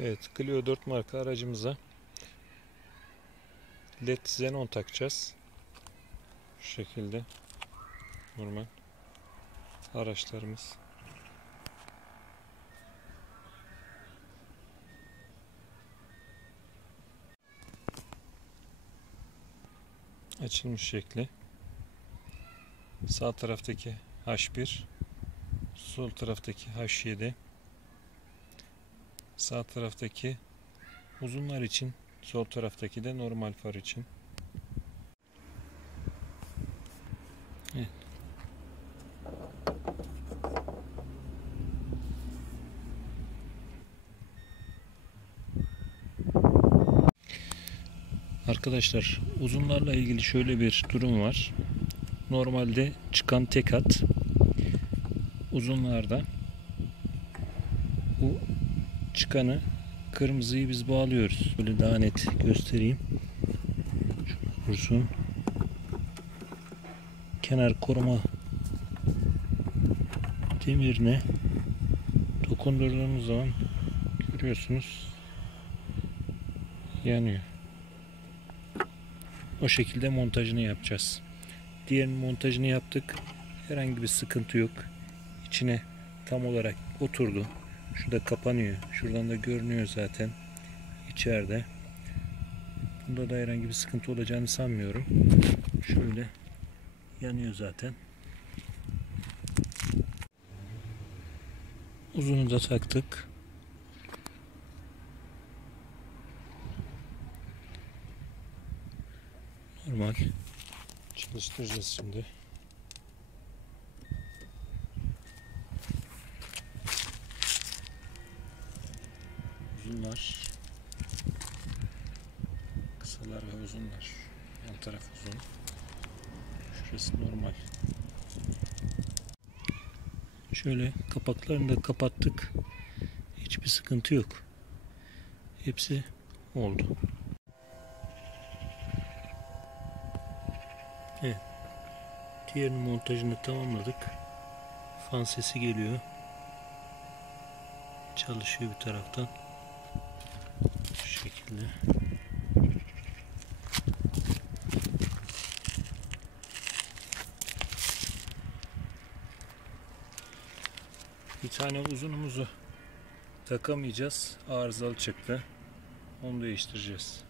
Evet, Clio 4 marka aracımıza LED xenon takacağız. Şu şekilde normal araçlarımız. Açılmış şekli. Sağ taraftaki H1, sol taraftaki H7. Sağ taraftaki uzunlar için, sol taraftaki de normal far için. Evet. Arkadaşlar, uzunlarla ilgili şöyle bir durum var. Normalde çıkan tek hat uzunlarda bu çıkanı, kırmızıyı biz bağlıyoruz. Böyle daha net göstereyim. Şurada dursun. Kenar koruma demirine dokundurduğumuz zaman görüyorsunuz yanıyor. O şekilde montajını yapacağız. Diğerinin montajını yaptık. Herhangi bir sıkıntı yok. İçine tam olarak oturdu. Şurada kapanıyor. Şuradan da görünüyor zaten. İçeride. Bunda da herhangi bir sıkıntı olacağını sanmıyorum. Şöyle yanıyor zaten. Uzunu da taktık. Normal çalıştıracağız şimdi. Uzunlar, kısalar ve uzunlar. Yan taraf uzun. Şurası normal. Şöyle kapaklarını da kapattık. Hiçbir sıkıntı yok. Hepsi oldu. Evet. Diğerinin montajını tamamladık. Fan sesi geliyor. Çalışıyor bir taraftan. Şu şekilde. Bir tane uzunumuzu takamayacağız. Arızalı çıktı. Onu değiştireceğiz.